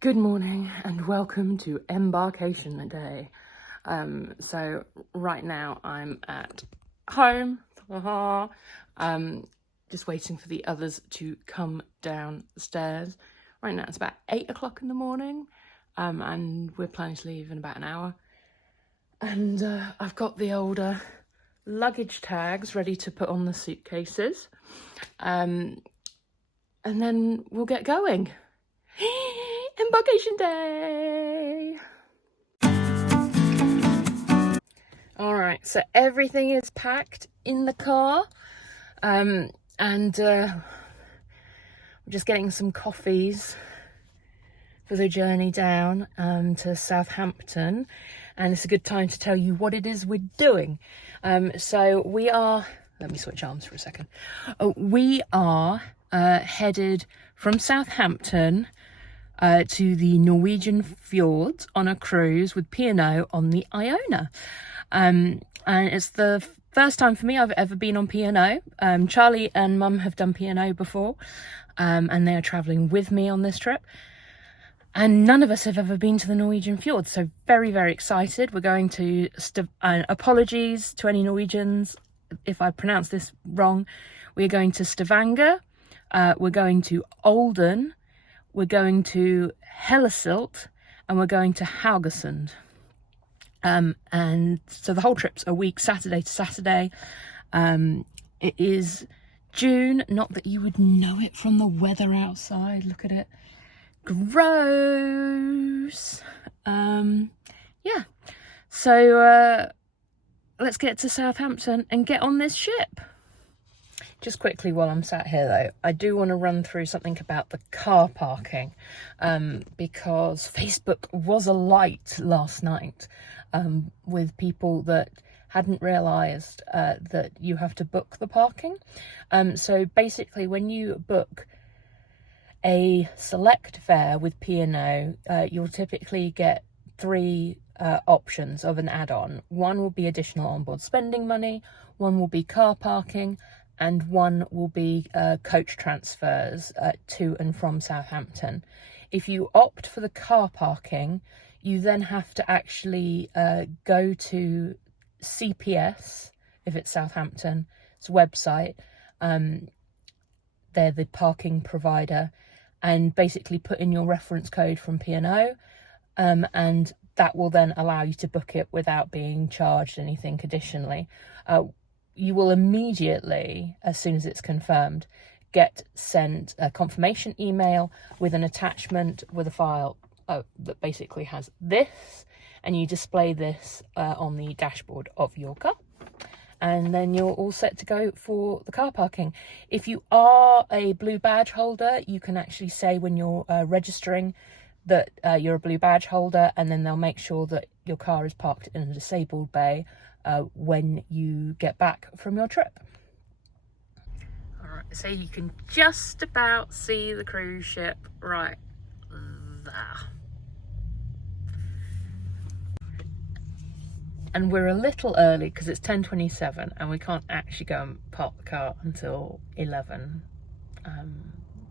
Good morning and welcome to Embarkation Day. So right now I'm at home, just waiting for the others to come downstairs. Right now it's about 8 o'clock in the morning, and we're planning to leave in about an hour. And I've got the older luggage tags ready to put on the suitcases, and then we'll get going. Embarkation Day! Alright, so everything is packed in the car, and we're just getting some coffees for the journey down to Southampton, and it's a good time to tell you what it is we're doing. So we are, let me switch arms for a second. We are headed from Southampton to the Norwegian fjords on a cruise with P&O on the Iona. And it's the first time for me I've ever been on P&O. Charlie and Mum have done P&O before, and they are travelling with me on this trip. And none of us have ever been to the Norwegian fjords, so very, very excited. We're going to, apologies to any Norwegians if I pronounce this wrong. We're going to Stavanger, we're going to Olden, we're going to Hellesylt, and we're going to Haugesund. And so the whole trip's a week, Saturday to Saturday. It is June, not that you would know it from the weather outside. Look at it. Gross. Yeah. So let's get to Southampton and get on this ship. Just quickly while I'm sat here though, I do want to run through something about the car parking, because Facebook was alight last night with people that hadn't realised that you have to book the parking. So basically when you book a select fare with P&O, you'll typically get three options of an add-on. One will be additional onboard spending money, one will be car parking, and one will be coach transfers to and from Southampton. If you opt for the car parking, you then have to actually go to CPS, if it's Southampton's website. They're the parking provider, and basically put in your reference code from P&O, and that will then allow you to book it without being charged anything additionally. You will immediately, as soon as it's confirmed, get sent a confirmation email with an attachment with a file that basically has this, and you display this on the dashboard of your car, and then you're all set to go for the car parking. If you are a blue badge holder, you can actually say when you're registering that you're a blue badge holder, and then they'll make sure that your car is parked in a disabled bay when you get back from your trip. Alright, so you can just about see the cruise ship right there. And we're a little early because it's 10:27 and we can't actually go and park the car until 11.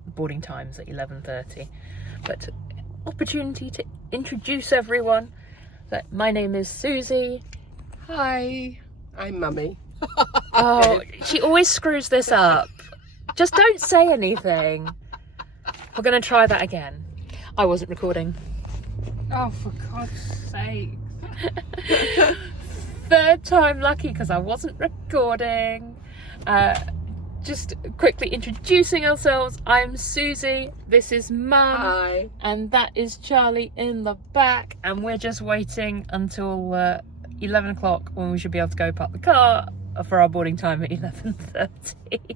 Boarding time's at 11:30. But opportunity to introduce everyone. So my name is Susie. Hi, I'm Mummy. Oh, she always screws this up. Just don't say anything. We're going to try that again. I wasn't recording. Oh, for God's sake. Third time lucky because I wasn't recording. Just quickly introducing ourselves. I'm Susie. This is Mum. Hi. And that is Charlie in the back. And we're just waiting until 11 o'clock when we should be able to go park the car for our boarding time at 11:30.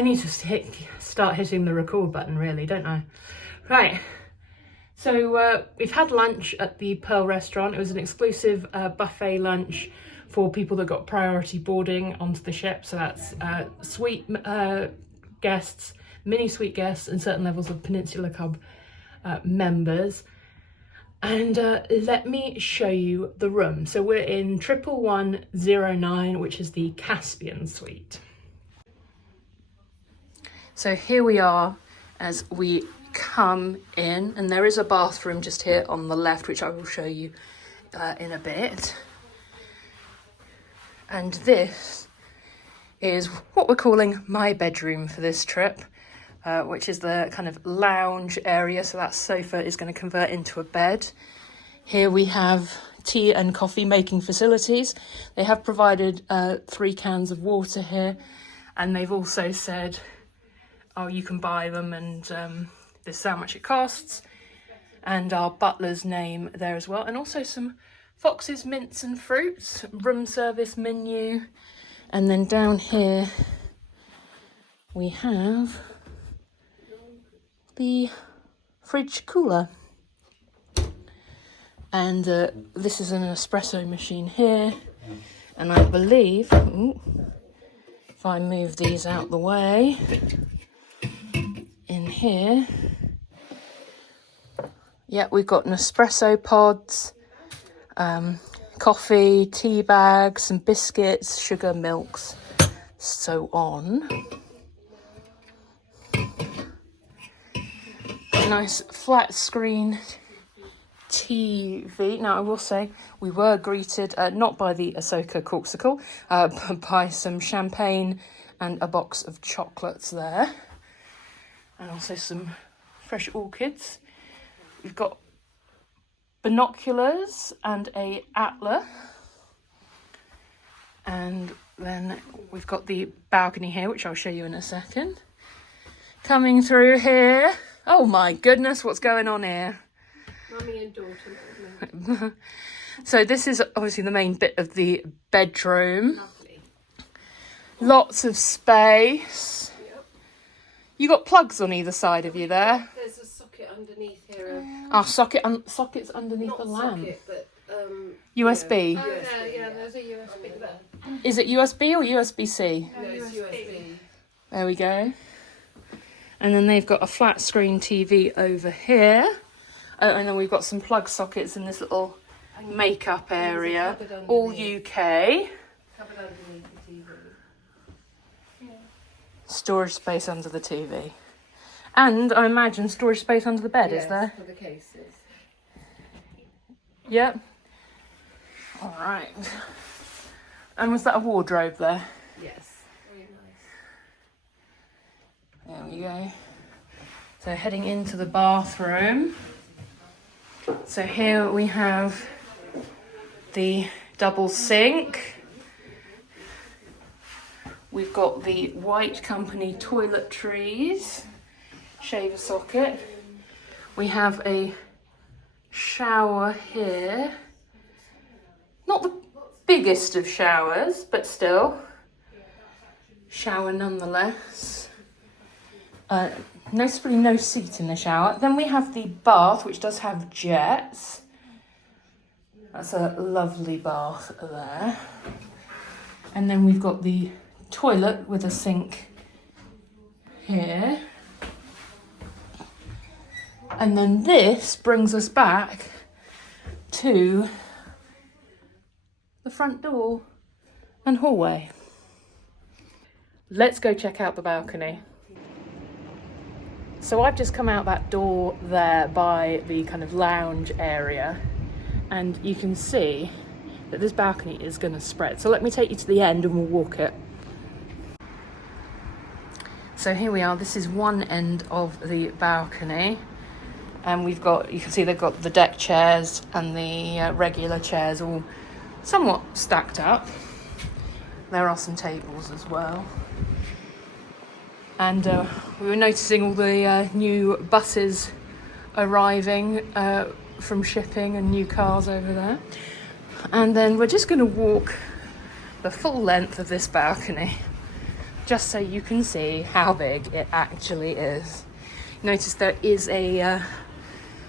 I need to start hitting the record button really, don't I? Right, so we've had lunch at the Pearl restaurant. It was an exclusive buffet lunch for people that got priority boarding onto the ship. So that's suite guests, mini suite guests, and certain levels of Peninsula Club members. And let me show you the room. So we're in 11109, which is the Caspian suite. So here we are as we come in, and there is a bathroom just here on the left, which I will show you in a bit. And this is what we're calling my bedroom for this trip, which is the kind of lounge area. So that sofa is going to convert into a bed. Here we have tea and coffee making facilities. They have provided 3 cans of water here, and they've also said, oh, you can buy them, and this is how much it costs. And our butler's name there as well, and also some Fox's Mints and Fruits, room service menu. And then down here we have the fridge cooler. And this is an espresso machine here. And I believe, if I move these out the way, in here, yeah, we've got Nespresso pods, coffee, tea bags, some biscuits, sugar, milks, so on. A nice flat screen TV. Now I will say we were greeted not by the Ahsoka Corksicle, but by some champagne and a box of chocolates there, and also some fresh orchids. We've got binoculars and a atlas, and then we've got the balcony here, which I'll show you in a second. Coming through here, oh my goodness, what's going on here? Mummy and daughter. So this is obviously the main bit of the bedroom. Lovely. Lots of space. Yep. You got plugs on either side of you there. There's a socket underneath here. Sockets underneath Not the lamp. socket, but USB. Oh, yeah, there's a USB there. Is it USB or USB-C? No, it's USB. There we go. And then they've got a flat screen TV over here. Oh, and then we've got some plug sockets in this little makeup area. All UK. Covered underneath the TV. Storage space under the TV. And I imagine storage space under the bed, is there? For the cases. Yep. All right. And was that a wardrobe there? Yes. Very nice. There we go. So heading into the bathroom. So here we have the double sink. We've got the White Company toiletries, shaver socket. We have a shower here. Not the biggest of showers, but still. Shower nonetheless. Noticeably no seat in the shower. Then we have the bath, which does have jets. That's a lovely bath there. And then we've got the toilet with a sink here. And then this brings us back to the front door and hallway. Let's go check out the balcony. So I've just come out that door there by the kind of lounge area, and you can see that this balcony is going to spread. So let me take you to the end and we'll walk it. So here we are, this is one end of the balcony, and we've got, you can see they've got the deck chairs and the regular chairs all somewhat stacked up. There are some tables as well. And we were noticing all the new buses arriving from shipping and new cars over there. And then we're just going to walk the full length of this balcony just so you can see how big it actually is. Notice there is a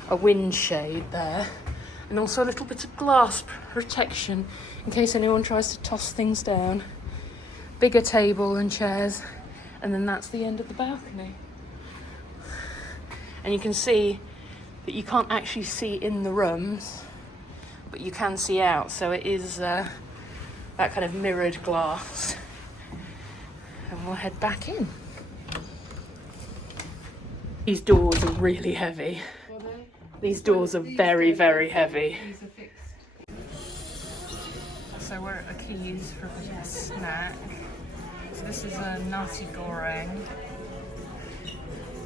wind shade there, and also a little bit of glass protection in case anyone tries to toss things down. Bigger table and chairs, and then that's the end of the balcony. And you can see that you can't actually see in the rooms, but you can see out, so it is that kind of mirrored glass. And we'll head back in. These doors are really heavy. These doors are very, very heavy. So we're at the Keys for a snack. So this is a nasi goreng.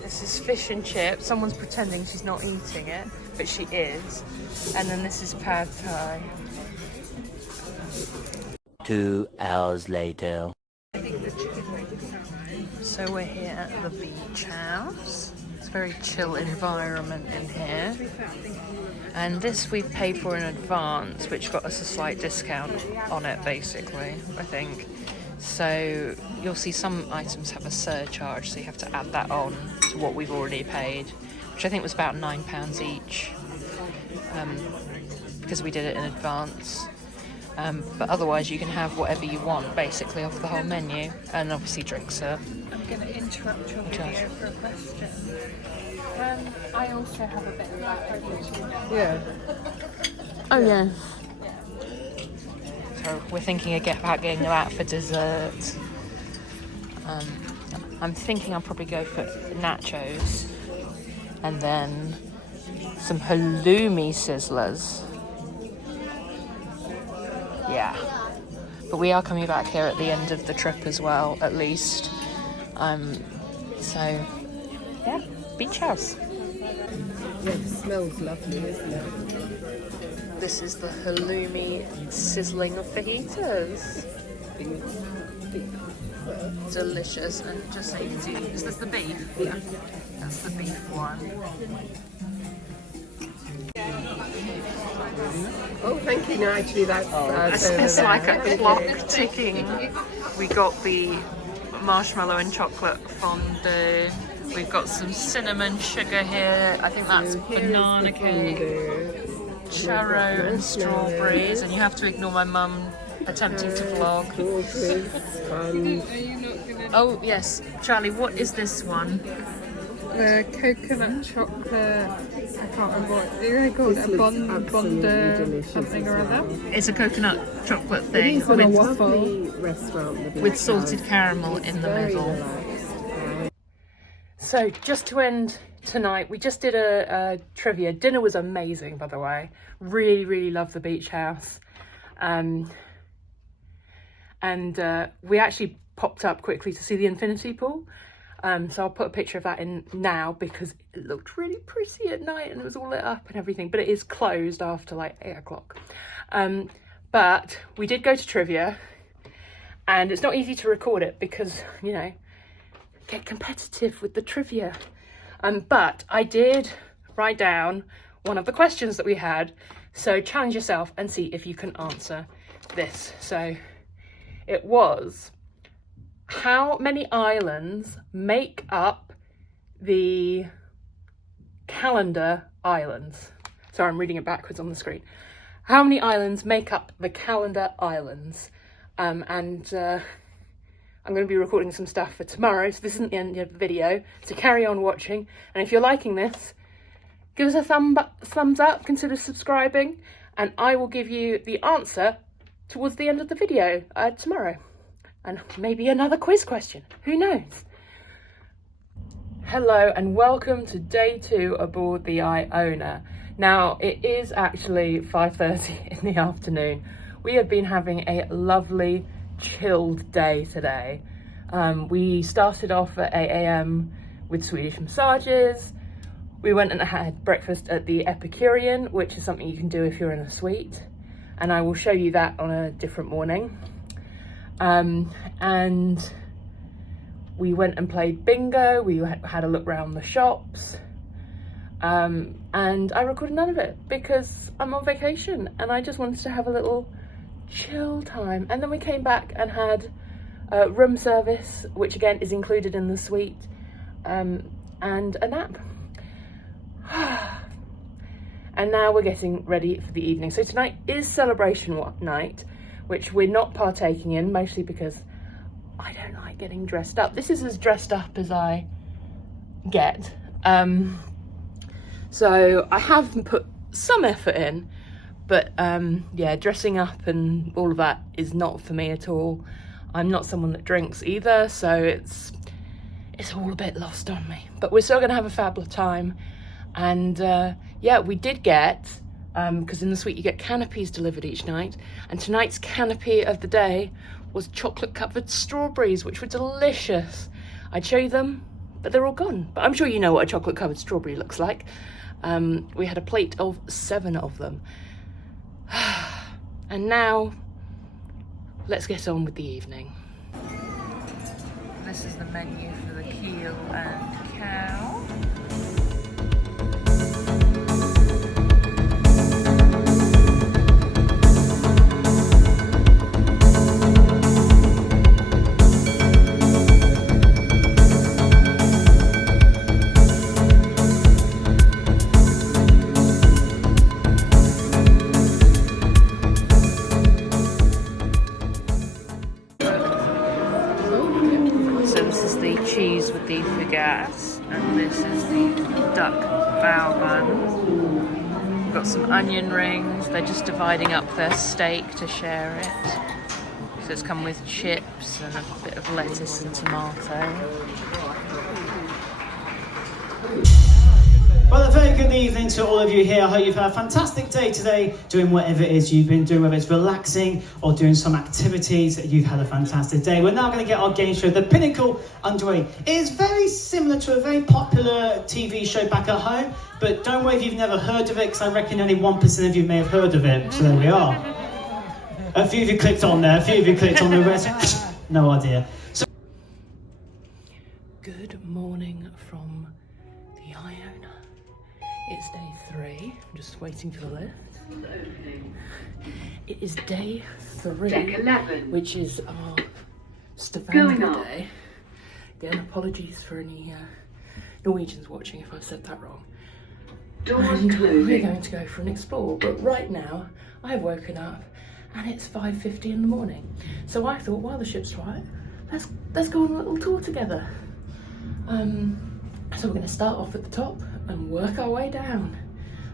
This is fish and chips. Someone's pretending she's not eating it, but she is. And then this is pad thai. 2 hours later. So we're here at the beach house. It's a very chill environment in here. And this we've paid for in advance, which got us a slight discount on it, basically, I think. So you'll see some items have a surcharge, so you have to add that on to what we've already paid, which I think was about £9 each, because we did it in advance. But otherwise you can have whatever you want basically off the whole menu, and obviously drinks are. I'm going to interrupt your video for a question. I also have a bit of that. Yeah. Oh yeah. So we're thinking about getting that for dessert. I'm thinking I'll probably go for nachos and then some halloumi sizzlers. Yeah, but we are coming back here at the end of the trip as well, at least. So yeah, beach house. Yeah, it smells lovely, isn't it? This is the halloumi sizzling fajitas. Delicious. And just so you can see, is this the beef? Yeah, that's the beef one. Oh, thank you. No, actually, that's It's like a clock ticking. We got the marshmallow and chocolate fondue. We've got some cinnamon sugar here. I think that's banana cake, churro and strawberries. And you have to ignore my mum attempting to vlog. Oh yes, Charlie, what is this one? The coconut chocolate, I can't remember what they called it, Bonder something or other. It's a coconut chocolate thing on a waffle. with salted caramel in the middle. So just to end tonight, we just did a trivia. Dinner was amazing, by the way. Really, really loved the beach house. And we actually popped up quickly to see the infinity pool. So I'll put a picture of that in now because it looked really pretty at night and it was all lit up and everything, but it is closed after like 8 o'clock. But we did go to trivia, and it's not easy to record it because, you know, get competitive with the trivia. But I did write down one of the questions that we had, so challenge yourself and see if you can answer this. So it was, how many islands make up the Calendar Islands? Sorry, I'm reading it backwards on the screen. How many islands make up the Calendar Islands? I'm going to be recording some stuff for tomorrow, so this isn't the end of the video, so carry on watching. And if you're liking this, give us a thumbs up, consider subscribing, and I will give you the answer towards the end of the video tomorrow. And maybe another quiz question, who knows? Hello and welcome to day 2 aboard the Iona. Now it is actually 5:30 in the afternoon. We have been having a lovely chilled day today. We started off at 8 AM with Swedish massages. We went and had breakfast at the Epicurean, which is something you can do if you're in a suite, and I will show you that on a different morning. And we went and played bingo. We had a look around the shops, and I recorded none of it because I'm on vacation and I just wanted to have a little chill time. And then we came back and had room service, which again is included in the suite, and a nap. And now we're getting ready for the evening. So tonight is celebration night, which we're not partaking in, mostly because I don't like getting dressed up. This is as dressed up as I get. So I have put some effort in, but yeah, dressing up and all of that is not for me at all. I'm not someone that drinks either, so it's all a bit lost on me. But we're still gonna have a fabulous time. And yeah, we did get, because in the suite you get canopies delivered each night, and tonight's canopy of the day was chocolate covered strawberries, which were delicious. I'd show you them, but they're all gone. But I'm sure you know what a chocolate covered strawberry looks like. We had a plate of 7 of them. And now, let's get on with the evening. This is the menu for the keel and cow. Cheese with the fagasse, and this is the duck bao bun. We've got some onion rings. They're just dividing up their steak to share it. So it's come with chips and a bit of lettuce and tomato. Well, a very good evening to all of you here. I hope you've had a fantastic day today doing whatever it is you've been doing, whether it's relaxing or doing some activities. You've had a fantastic day. We're now going to get our game show, The Pinnacle, underway. It is very similar to a very popular TV show back at home, but don't worry if you've never heard of it, because I reckon only 1% of you may have heard of it. So there we are. A few of you clicked on there, a few of you clicked on the rest. No idea. So good morning from the Iona. It's day 3. I'm just waiting for the lift. It is day 3, which is our Stavanger day. Again, apologies for any Norwegians watching if I've said that wrong. And we're going to go for an explore, but right now I've woken up and it's 5:50 in the morning. So I thought, while the ship's quiet, let's go on a little tour together. So we're going to start off at the top and work our way down.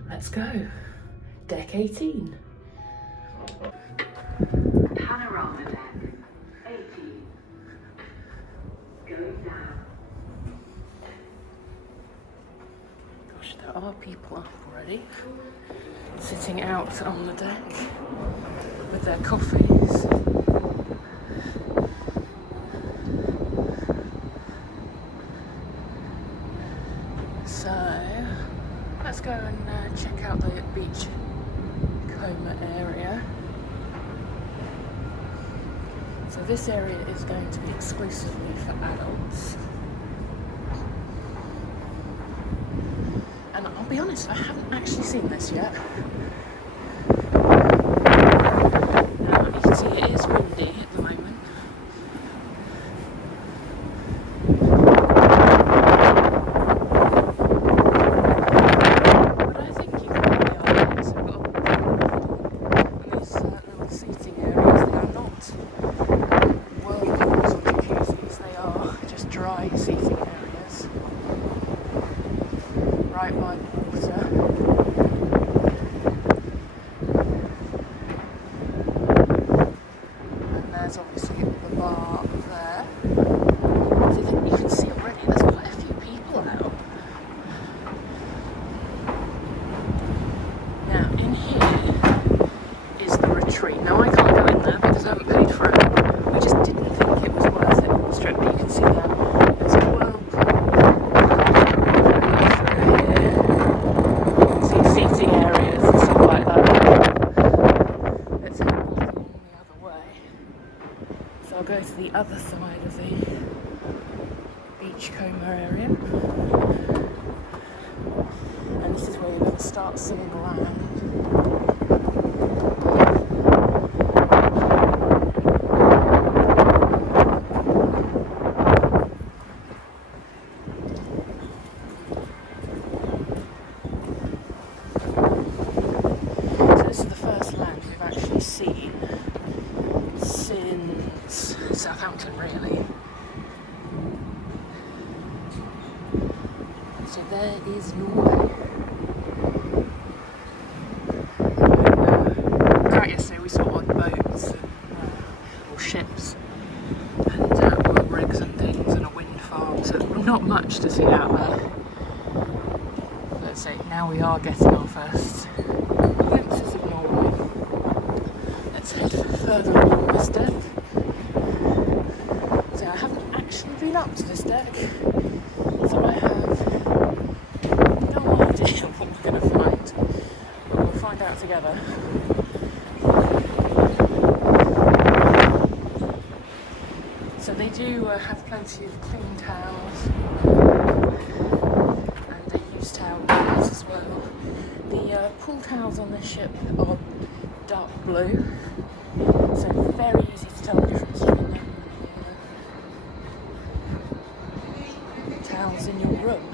Let's go. Deck 18. Panorama deck 18. Going down. Gosh, there are people up already, sitting out on the deck with their coffees. So let's go and check out the beach coma area. So this area is going to be exclusively for adults. And I'll be honest, I haven't actually seen this yet. Now you can see it is windy at the moment. The other side of the beach coma area, and this is where you're going to start seeing land. Southampton, really. So there is Norway. Out yesterday we saw odd boats or ships and oil rigs and things and a wind farm, so not much to see out there. Let's say now we are getting our first glimpses of Norway. Let's head further along this deck. So I haven't actually been up to this deck, so I have no idea what we're going to find, but we'll find out together. So they do have plenty of clean towels and they use towel rolls as well. The pool towels on this ship are dark blue, so very easy to tell the difference between them and the towels in your room.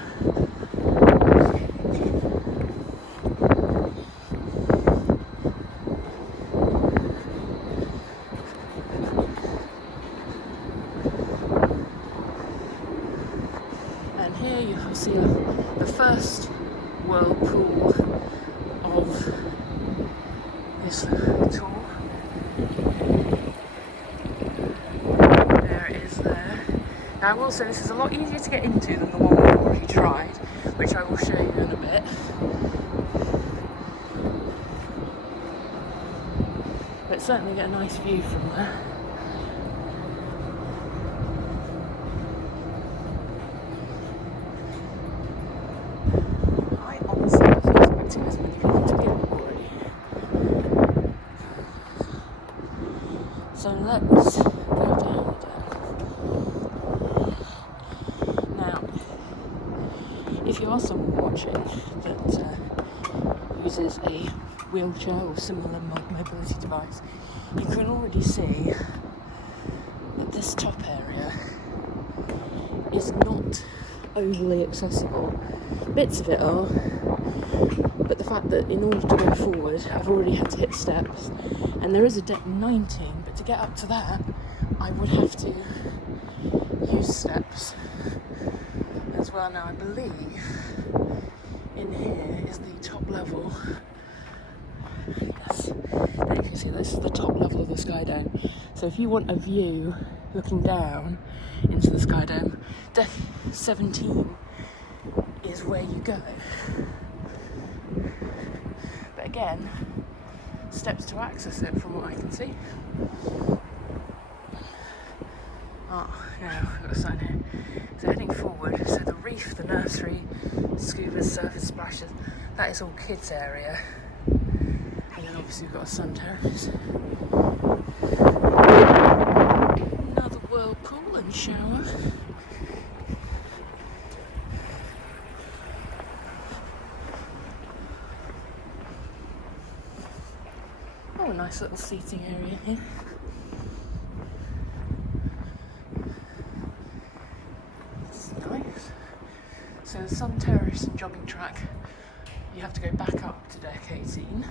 And here you can see the first whirlpool of this tour. There it is there. Now I will say this is a lot easier to get into than the one we've already tried, which I will show you in a bit. But certainly get a nice view from there. I honestly wasn't expecting as many people to be up already. So let's go down again. Now, if you are someone watching that uses a wheelchair or similar mobility device, you can already see that this top area is not overly accessible. Bits of it are, but the fact that in order to go forward I've already had to hit steps, and there is a deck 19, but to get up to that I would have to use steps as well. Now I believe in here is the top level. Yes, there you can see this is the top level of the Sky Dome. So if you want a view looking down into the Sky Dome, deck 17 is where you go. But again, steps to access it from what I can see. Oh, now I've got a sign here. So heading forward, so the reef, the nursery, scuba, surface splashes, that is all kids' area. And then obviously we've got a sun terrace. Another whirlpool and shower. Oh, a nice little seating area here. It's nice. So the sun terrace and jogging track, you have to go back up to deck 18.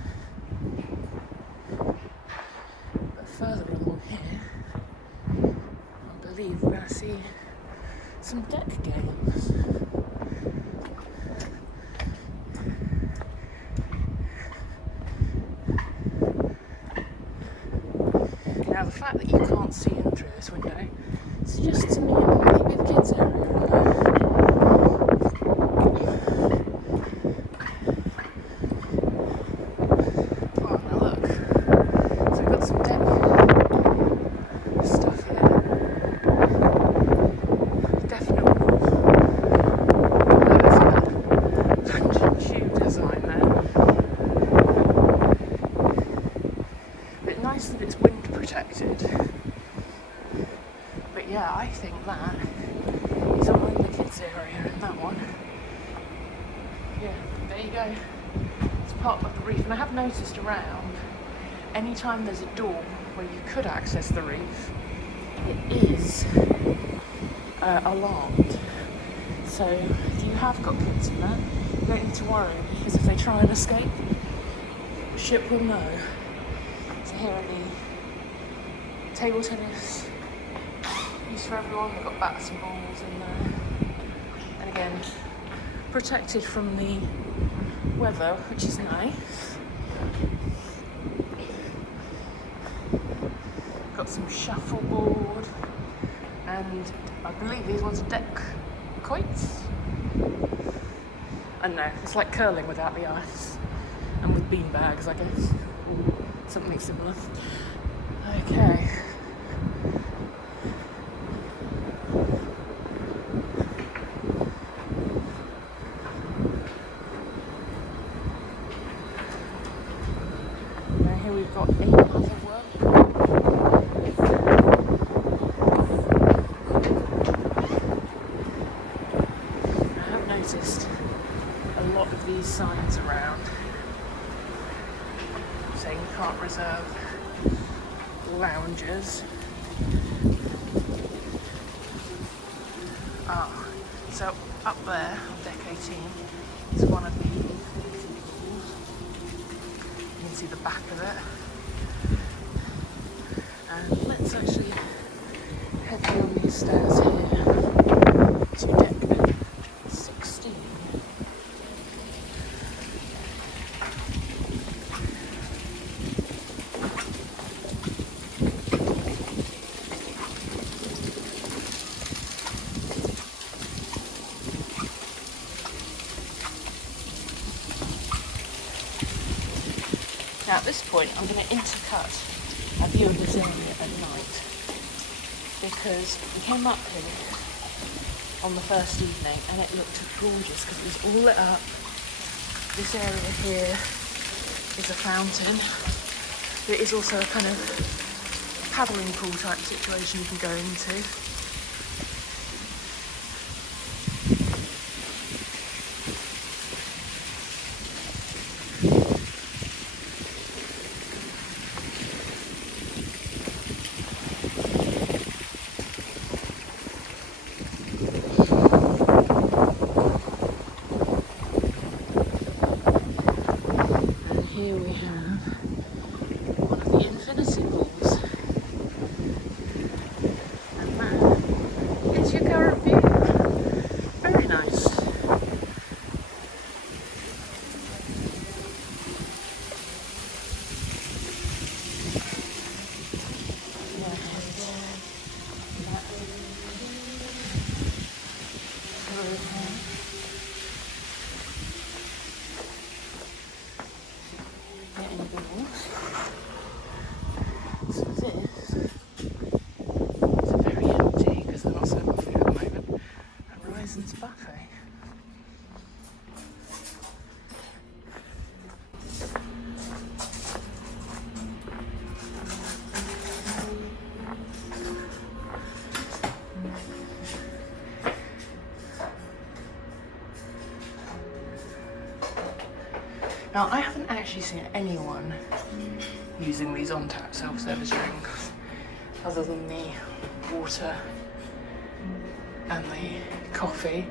But further along here, I believe we're going to see some deck games. Now the fact that you can't see in through this window suggests to me it might be the kids' area. Oh, now look. So we've got some deck stuff here. Definitely there's a dungeon tube design there. But nice that it's wind protected. But yeah, I think that is all in the kids area in that one. Yeah, there you go. It's part of the reef, and I have noticed around, anytime there's a door where you could access the reef, it is alarmed. So if you have got kids in there, you don't need to worry, because if they try and escape, the ship will know. So here are the table tennis, use for everyone. We've got bats and balls in there. And again, protected from the weather, which is nice. Got some shuffleboard, and I believe these ones are deck quoits. I don't know, it's like curling without the ice and with bean bags, I guess. Something similar. Okay. Now here we've got another work. I have noticed a lot of these signs around saying you can't reserve lounges. So up there on deck 18 is one of the infinity pools. You can see the back of it. And let's actually head down these stairs here to deck 16. Now at this point I'm going to intercut a view of this area at night, because we came up here on the first evening and it looked gorgeous because it was all lit up. This area here is a fountain. There is also a kind of paddling pool type situation you can go into. Here we have one of the infinity pools, and that is your current view. Very nice. So this is very empty because they're not serving food at the moment. Horizons Buffet. Now, I haven't actually seen anyone using these on-tap self-service drinks other than the water and the coffee.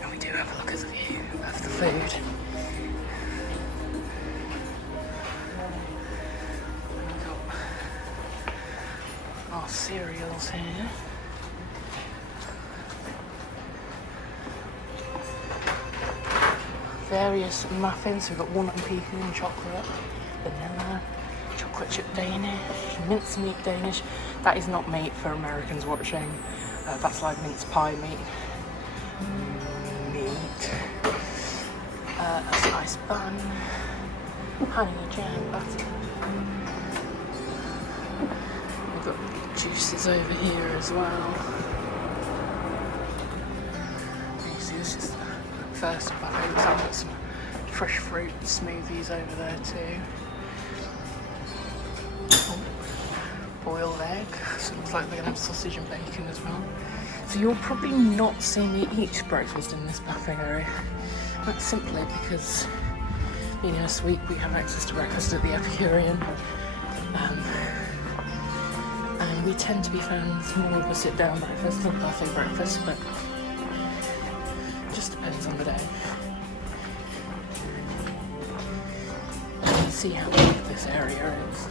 And we do have a look at the view of the food. We've got our cereals here. Various muffins. We've got walnut and pecan, chocolate, vanilla, chocolate chip Danish, mincemeat Danish. That is not meat for Americans watching. That's like mince pie meat. A sliced bun, honey, jam, butter. We've got juices over here as well. You see, this is first buffet. Looks like I've got some fresh fruit smoothies over there too. Oh, boiled egg. So it looks like they're gonna have sausage and bacon as well. So you'll probably not see me eat breakfast in this buffet area. That's simply because, you know, this week we have access to breakfast at the Epicurean. And we tend to be fans more of a sit-down breakfast than buffet breakfast, but just depends on the day. see how big this area is.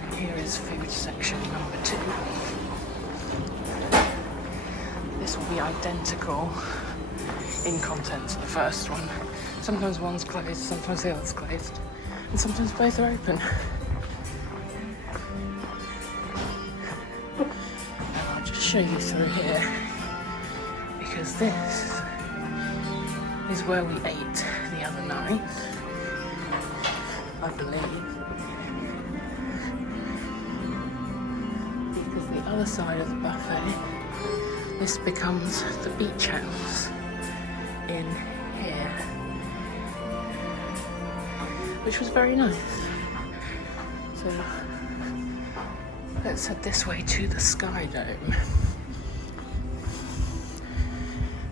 And here is food section number 2. This will be identical in content to the first one. Sometimes one's closed, sometimes the other's closed, and sometimes both are open. And I'll just show you through here, because this is where we ate the other night, I believe. Because the other side of the buffet, this becomes the beach house in here, which was very nice. So let's head this way to the Sky Dome.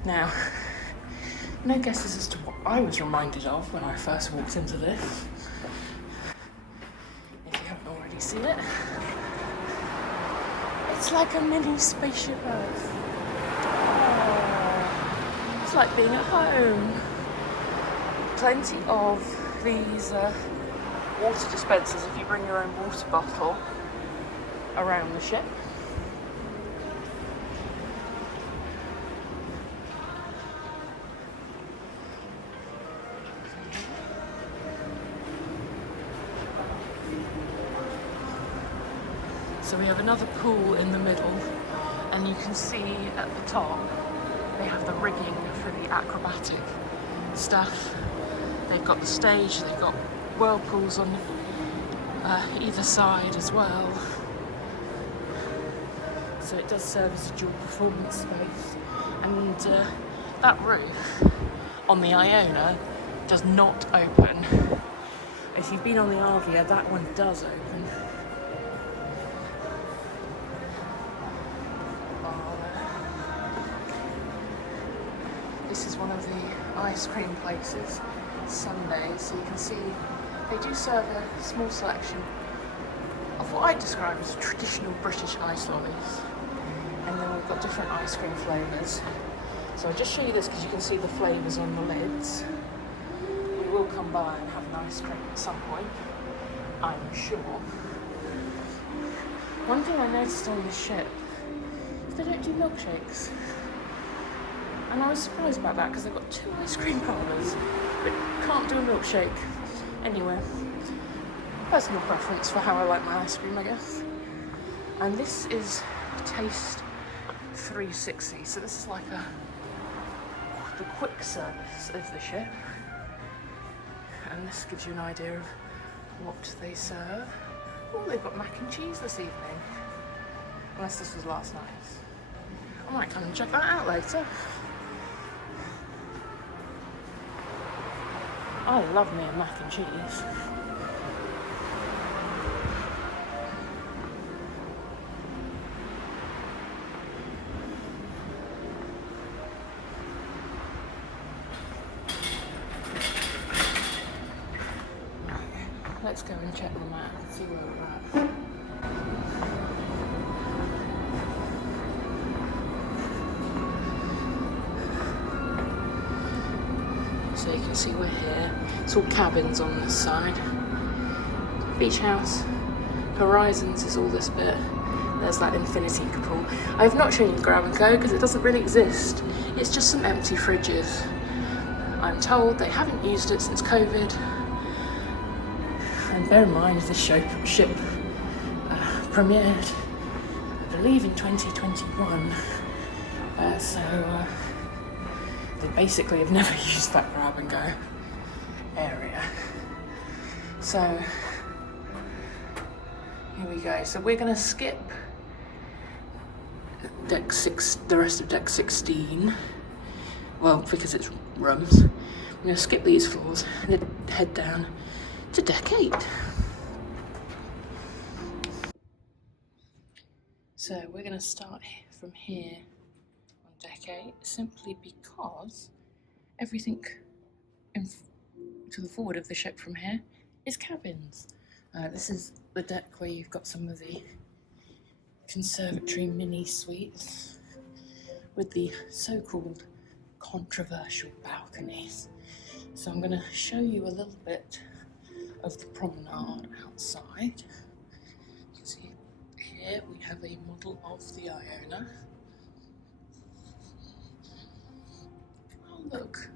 Now, no guesses as to what I was reminded of when I first walked into this, if you haven't already seen it. It's like a mini spaceship Earth. Oh, it's like being at home. Plenty of these water dispensers if you bring your own water bottle around the ship. So we have another pool in the middle, and you can see at the top they have the rigging for the acrobatic stuff. They've got the stage, they've got whirlpools on either side as well. So it does serve as a dual performance space. And that roof on the Iona does not open. If you've been on the Avia, that one does open. This is one of the ice cream places, Sundays, so you can see they do serve a small selection of what I describe as traditional British ice lollies. And then we've got different ice cream flavours. So I'll just show you this because you can see the flavours on the lids. We will come by and have an ice cream at some point, I'm sure. One thing I noticed on the ship is they don't do milkshakes. And I was surprised about that because they've got 2 ice cream parlours, but can't do a milkshake. Anyway, personal preference for how I like my ice cream, I guess. And this is Taste 360, so this is like the quick service of the ship. And this gives you an idea of what they serve. Oh, they've got mac and cheese this evening. Unless this was last night. I might come and check that out later. I love me a mac and cheese. Let's go and check them out and see where we're at. So you can see we're here. It's all cabins on this side. Beach house. Horizons is all this bit. There's that infinity pool. I've not shown you the grab and go because it doesn't really exist. It's just some empty fridges. I'm told they haven't used it since COVID. And bear in mind the ship premiered, I believe, in 2021. They basically have never used that grab and go area. So here we go. So we're going to skip deck 6, the rest of deck 16. Well, because it's rooms. We're going to skip these floors and then head down to deck 8. So we're going to start from here on deck 8 simply because everything to the forward of the ship from here is cabins. This is the deck where you've got some of the conservatory mini suites with the so-called controversial balconies. So I'm going to show you a little bit of the promenade outside. You can see here we have a model of the Iona. Oh look,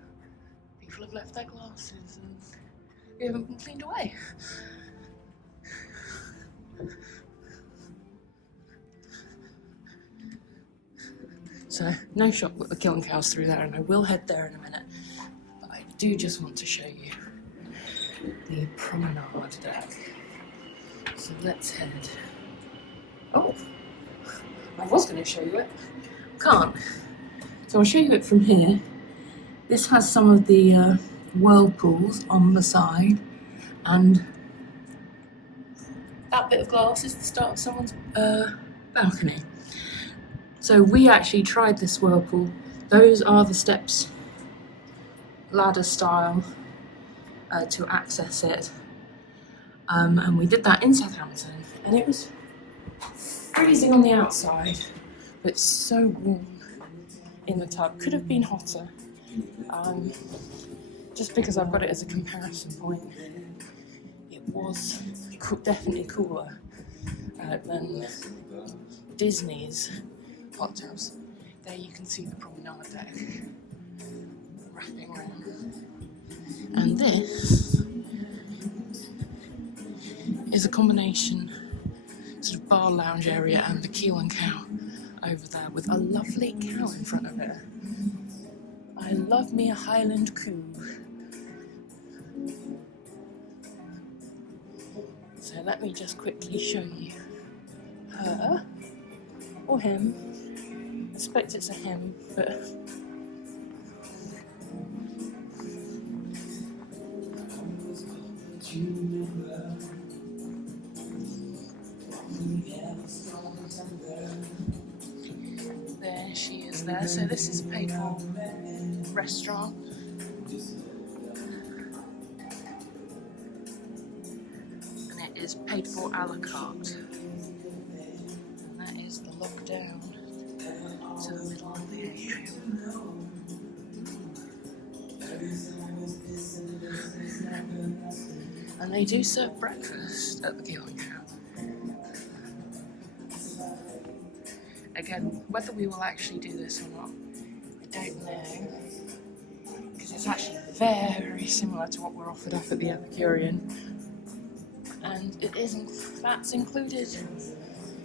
people have left their glasses and they haven't been cleaned away. So no shop with the Kiln Cows through there, and I will head there in a minute. But I do just want to show you the promenade deck. So let's head. Oh, I was going to show you it. Can't. So I'll show you it from here. This has some of the whirlpools on the side, and that bit of glass is the start of someone's balcony. So we actually tried this whirlpool. Those are the steps, ladder style, to access it. And we did that in Southampton, and it was freezing on the outside, but so warm in the tub. Could have been hotter, just because I've got it as a comparison point. It was definitely cooler than Disney's hot tubs. There you can see the promenade deck wrapping around. And this is a combination sort of bar lounge area and the Keel and Cow over there with a lovely cow in front of it. I love me a Highland coo. So let me just quickly show you her, or him. I suspect it's a him, but there she is there. So this is a paid for restaurant. And it is paid for a la carte. And that is the look down to the middle of the atrium. And they do serve breakfast at the Keel and Cow. Again, whether we will actually do this or not, I don't know, because it's actually very similar to what we're offered up at the Epicurean, and that's included,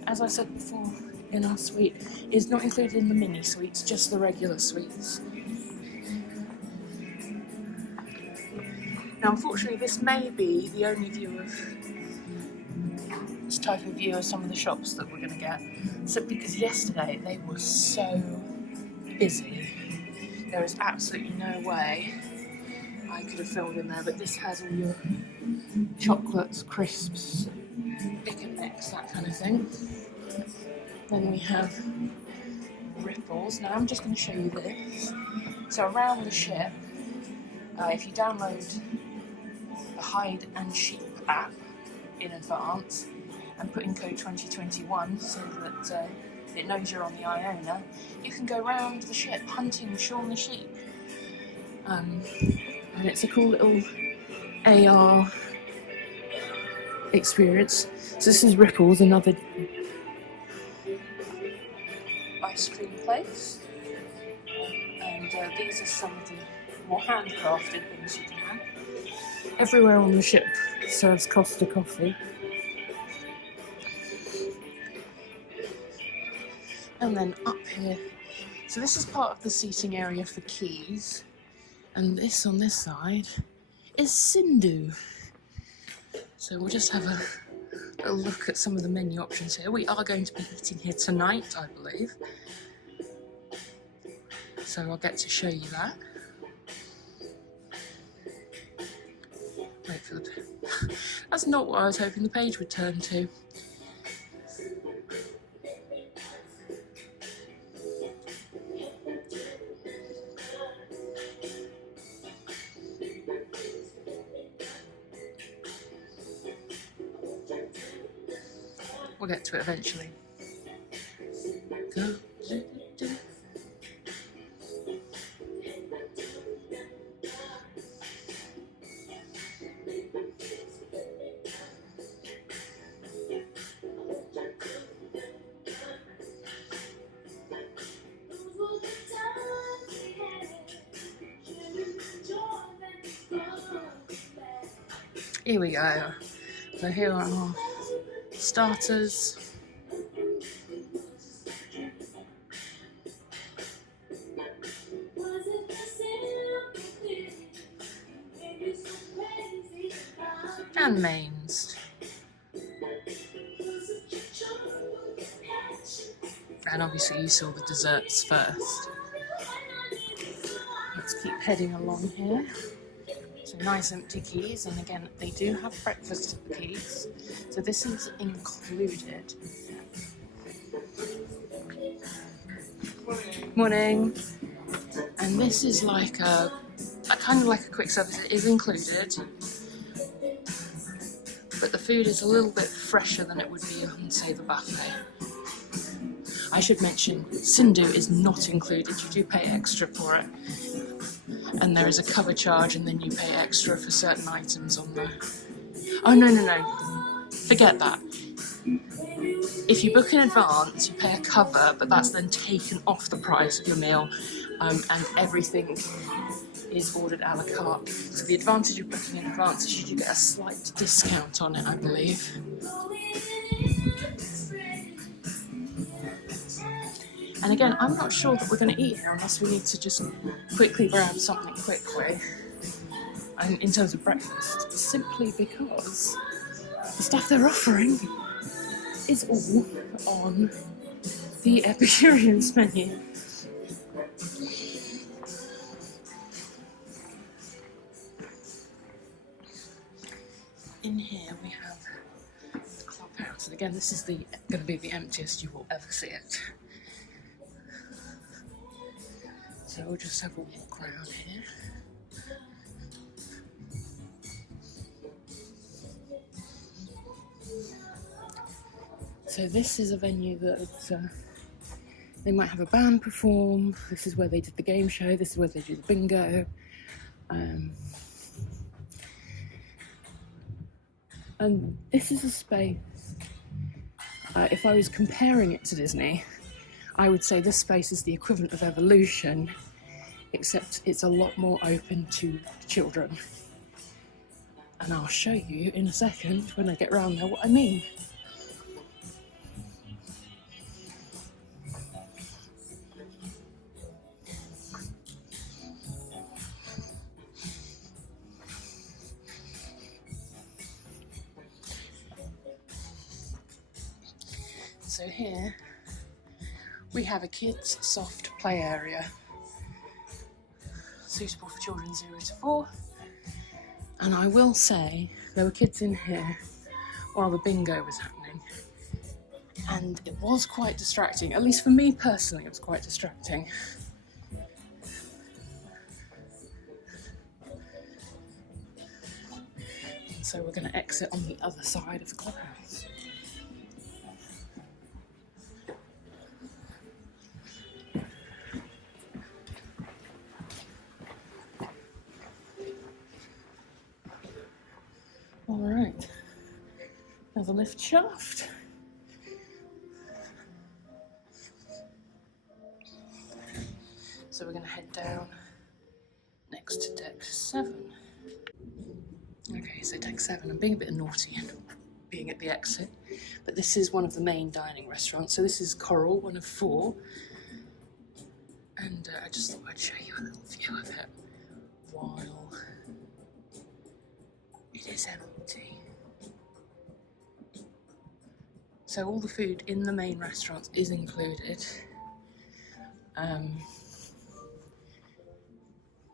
as I said before, in our suite. Is not included in the mini suites, just the regular suites. Now, unfortunately, this may be the only view of this type of view of some of the shops that we're going to get, simply because yesterday they were so busy. There is absolutely no way I could have filmed in there, but this has all your chocolates, crisps, pick and mix, that kind of thing. Then we have Ripples. Now I'm just going to show you this. So around the ship, if you download the Hide and Sheep app in advance and put in code 2021 so that it knows you're on the Iona, you can go around the ship hunting Shaun the Sheep. And it's a cool little AR experience. So this is Ripples, another ice cream place. And these are some of the more handcrafted things you can have. Everywhere on the ship serves Costa coffee. And then up here, so this is part of the seating area for Keys, and this on this side is Sindhu. So we'll just have a look at some of the menu options here. We are going to be eating here tonight, I believe, so I'll get to show you that. Wait for the... That's not what I was hoping the page would turn to. We'll get to it eventually. Go. Here we go. So here are our starters. And mains. And obviously you saw the desserts first. Let's keep heading along here. So nice empty quays, and again they do have breakfast at the quays. So this is included. Morning. And this is like a kind of like a quick service. It is included. But the food is a little bit fresher than it would be on, say, the buffet. I should mention, Sindhu is not included. You do pay extra for it. And there is a cover charge, and then you pay extra for certain items on there. Oh, no. Forget that. If you book in advance, you pay a cover, but that's then taken off the price of your meal, and everything is ordered a la carte. So the advantage of booking in advance is you get a slight discount on it, I believe. And again, I'm not sure that we're going to eat here unless we need to just quickly grab something quickly in terms of breakfast, simply because the stuff they're offering is all on the Epicureans menu. In here we have the clubhouse, and again this is going to be the emptiest you will ever see it. So we'll just have a walk around here. So this is a venue that they might have a band perform. This is where they did the game show. This is where they do the bingo. And this is a space, if I was comparing it to Disney, I would say this space is the equivalent of Evolution, except it's a lot more open to children. And I'll show you in a second, when I get round there, what I mean. So here we have a kids soft play area suitable for children 0 to 4, and I will say there were kids in here while the bingo was happening, and it was quite distracting. At least for me personally, it was quite distracting. And so we're going to exit on the other side of the clubhouse. Alright, another lift shaft. So we're going to head down next to deck 7. Okay, so deck 7, I'm being a bit naughty and being at the exit, but this is one of the main dining restaurants. So this is Coral, one of 4, and I just thought I'd show you a little view of it while it is empty. So all the food in the main restaurants is included.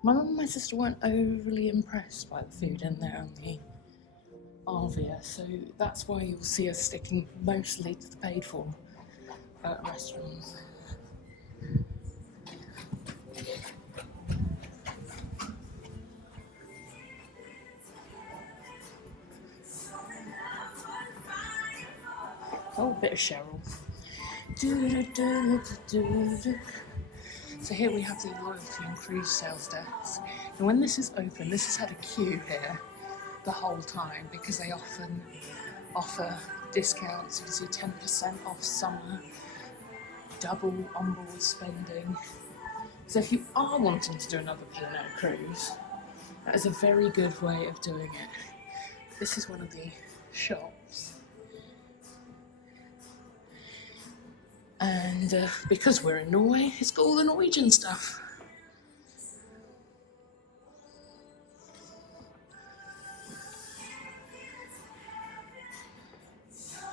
My mum and my sister weren't overly impressed by the food in there on the Arvia, so that's why you'll see us sticking mostly to the paid for restaurants. Oh, a bit of Cheryl. So here we have the loyalty and cruise sales desks. And when this is open, this has had a queue here the whole time because they often offer discounts. You see 10% off summer, double onboard spending. So if you are wanting to do another P&O cruise, that is a very good way of doing it. this is one of the shops. And because we're in Norway, it's got all the Norwegian stuff.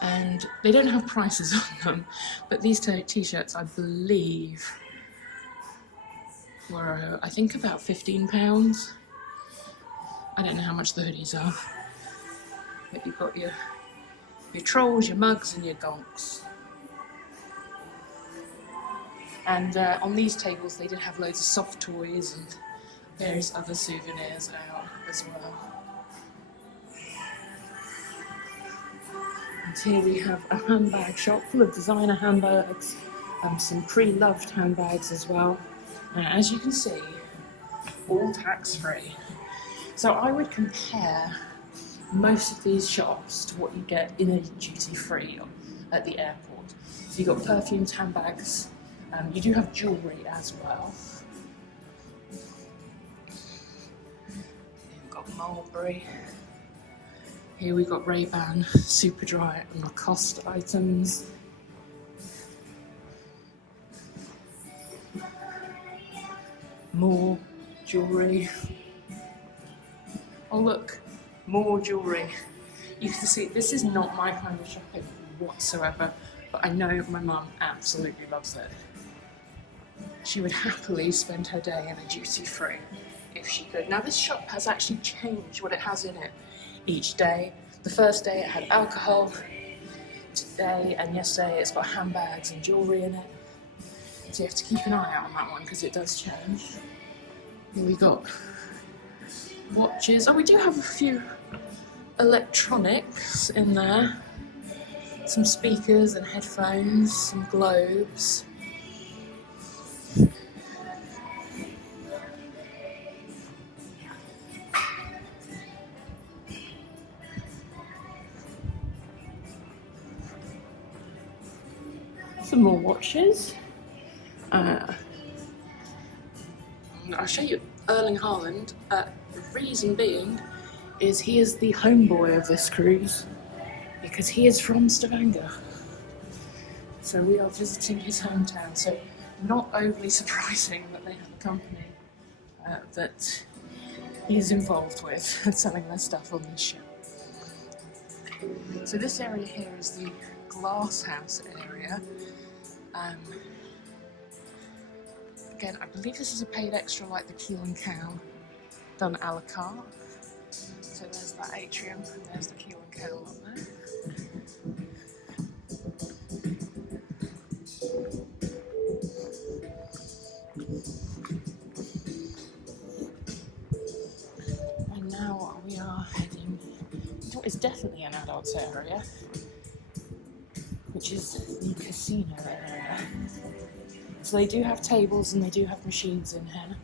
And they don't have prices on them, but these t-shirts, I believe, were, I think, about £15. I don't know how much the hoodies are, but you've got your trolls, your mugs, and your gonks. And on these tables, they did have loads of soft toys and various other souvenirs out as well. And here we have a handbag shop full of designer handbags, some pre-loved handbags as well. And as you can see, all tax-free. So I would compare most of these shops to what you get in a duty-free at the airport. So you've got perfumes, handbags, you do have jewellery as well. You've got Mulberry. Here we've got Ray-Ban, Superdry and Lacoste items. More jewellery. Oh look, more jewellery. You can see this is not my kind of shopping whatsoever, but I know my mum absolutely loves it. She would happily spend her day in a duty-free if she could. Now this shop has actually changed what it has in it each day. The first day it had alcohol, today and yesterday it's got handbags and jewellery in it. So you have to keep an eye out on that one because it does change. Here we got watches. Oh, we do have a few electronics in there. Some speakers and headphones, some globes. Some more watches. I'll show you Erling Haaland. The reason being is he is the homeboy of this cruise because he is from Stavanger. So we are visiting his hometown. So not overly surprising that they have a company that he is involved with selling their stuff on this ship. So this area here is the glass house area. Again, I believe this is a paid extra like the Keel and Cow, done a la carte. So there's that atrium and there's the Keel and Cow up there. And now we are heading to what is definitely an adults area, which is the casino area. So they do have tables and they do have machines in here.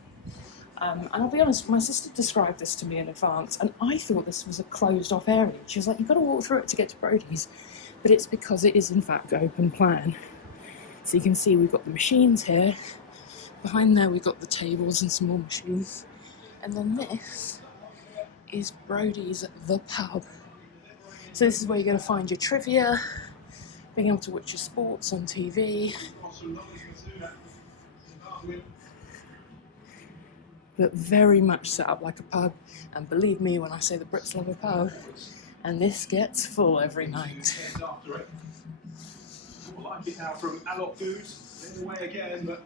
And I'll be honest, my sister described this to me in advance and I thought this was a closed off area. She was like, you've got to walk through it to get to Brody's. But it's because it is in fact open plan. So you can see we've got the machines here. Behind there we've got the tables and some more machines. And then this is Brody's the pub. So this is where you're going to find your trivia, being able to watch your sports on TV. But very much set up like a pub, and believe me when I say the Brits love a pub, and this gets full every night. Like it now from Alok Foods, in the way again, but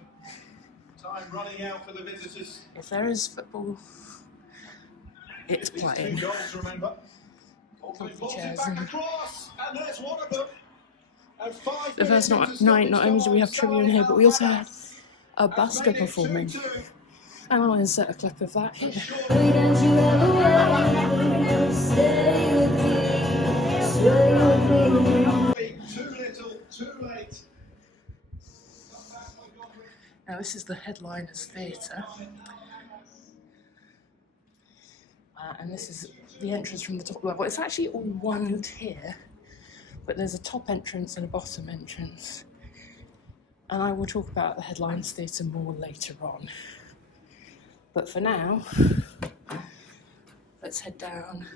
time running out for the visitors. If there is football, it's playing. 2 goals, remember. Chairs Back and across, and there's one of them. And 5 the first night, not only do we have trivia in here, but we also had a busker performing. And I'll insert a clip of that here. Too little, too late. Now this is the Headliners Theatre. And this is the entrance from the top level. It's actually all one tier, but there's a top entrance and a bottom entrance. And I will talk about the Headliners Theatre more later on. But for now, let's head down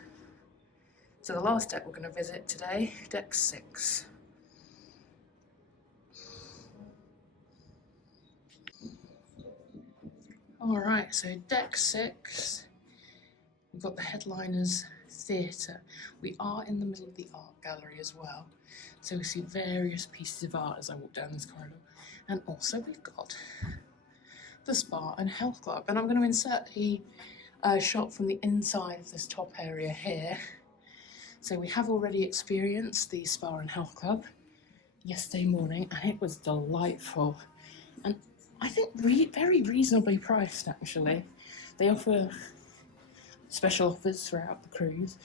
So the last deck we're going to visit today, deck 6. Alright, so deck 6, we've got the Headliners Theatre. We are in the middle of the art gallery as well, so we see various pieces of art as I walk down this corridor. And also we've got the Spa and Health Club, and I'm going to insert a shot from the inside of this top area here. So we have already experienced the Spa and Health Club yesterday morning, and it was delightful. And I think very reasonably priced, actually. They offer special offers throughout the cruise.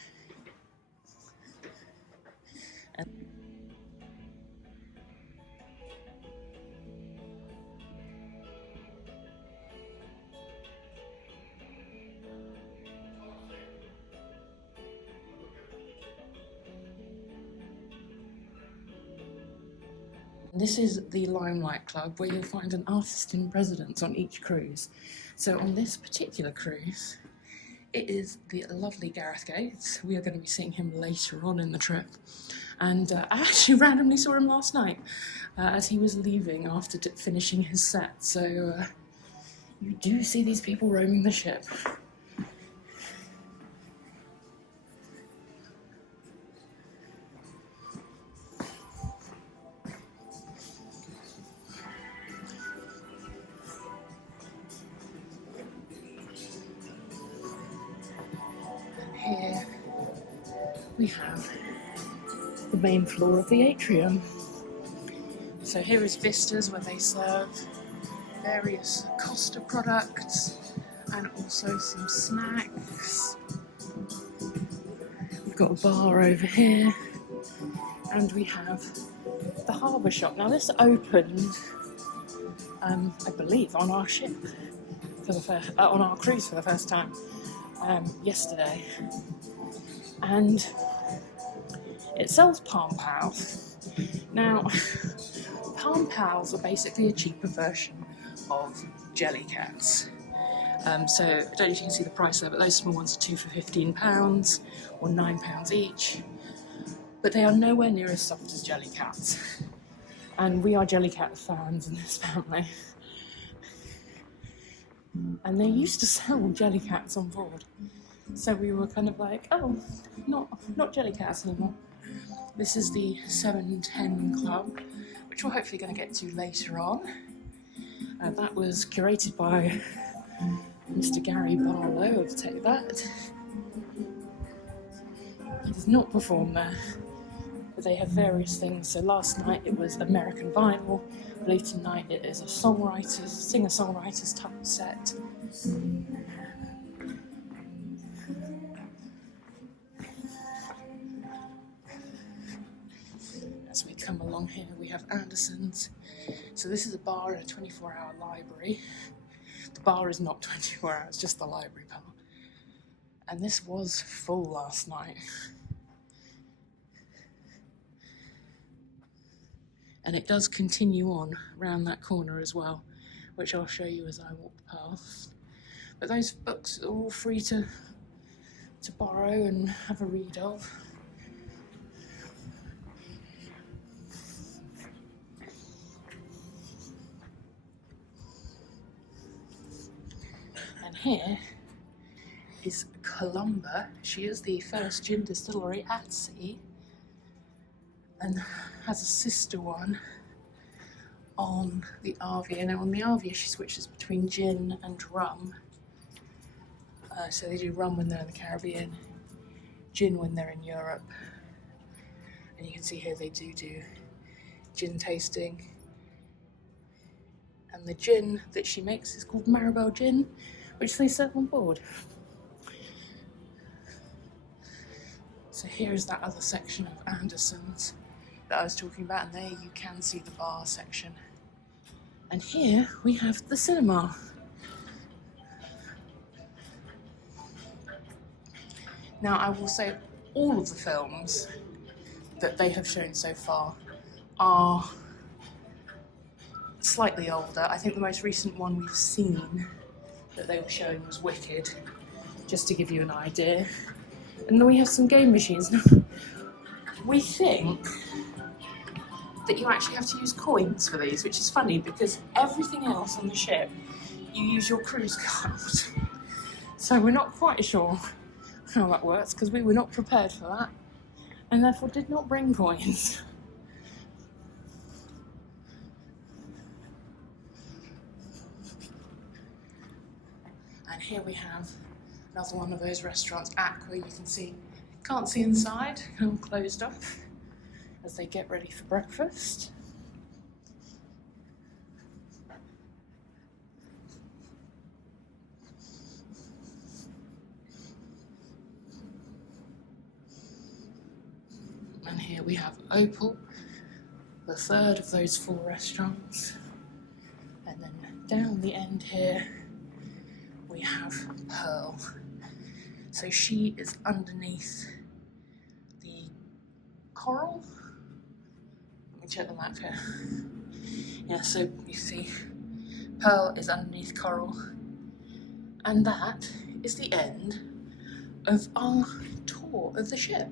This is the Limelight Club, where you'll find an artist in residence on each cruise. So on this particular cruise, it is the lovely Gareth Gates. We are going to be seeing him later on in the trip. And I actually randomly saw him last night as he was leaving after finishing his set. So you do see these people roaming the ship. Here we have the main floor of the atrium. So here is Vistas, where they serve various Costa products and also some snacks. We've got a bar over here, and we have the harbour shop. Now this opened, I believe, on our ship for the on our cruise for the first time. Yesterday, and it sells Palm Pals. Now, Palm Pals are basically a cheaper version of Jellycats. So I don't know if you can see the price there, but those small ones are 2 for £15 or £9 each. But they are nowhere near as soft as Jellycats, and we are Jellycat fans in this family. And they used to sell Jellycats on board, so we were kind of like, oh, not Jellycats anymore. This is the 710 Club, which we're hopefully going to get to later on. That was curated by Mr. Gary Barlow of Take That. He does not perform there, but they have various things. So last night it was American Vinyl. I believe tonight it is a singer-songwriters type set. As we come along here, we have Anderson's. So this is a bar and a 24-hour library. The bar is not 24 hours, just the library bar. And this was full last night. And it does continue on around that corner as well, which I'll show you as I walk past. But those books are all free to borrow and have a read of. And here is Columba. She is the first gin distillery at sea, and has a sister one on the Arvia. Now on the Arvia she switches between gin and rum. So they do rum when they're in the Caribbean, gin when they're in Europe. And you can see here they do gin tasting. And the gin that she makes is called Maribel Gin, which they serve on board. So here's that other section of Anderson's that I was talking about, and there you can see the bar section. And here we have the cinema. Now I will say all of the films that they have shown so far are slightly older. I think the most recent one we've seen that they were showing was Wicked, just to give you an idea. And then we have some game machines. We think that you actually have to use coins for these, which is funny because everything else on the ship, you use your cruise card. So we're not quite sure how that works because we were not prepared for that and therefore did not bring coins. And here we have another one of those restaurants, Aqua. You can see, can't see inside, all closed off as they get ready for breakfast. And here we have Opal, the third of those 4 restaurants. And then down the end here, we have Pearl. So she is underneath the coral. Let me check the map here. Yeah, so you see, Pearl is underneath coral. And that is the end of our tour of the ship.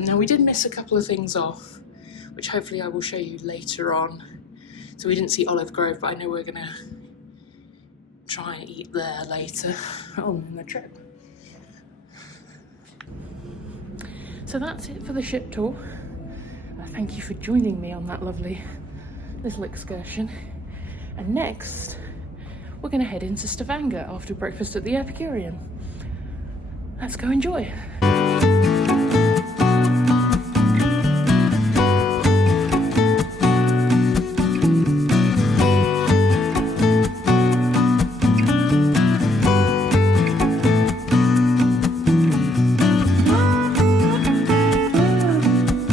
Now we did miss a couple of things off, which hopefully I will show you later on. So we didn't see Olive Grove, but I know we're gonna try and eat there later on in the trip. So that's it for the ship tour. Thank you for joining me on that lovely little excursion. And next, we're gonna head into Stavanger after breakfast at the Epicurean. Let's go enjoy.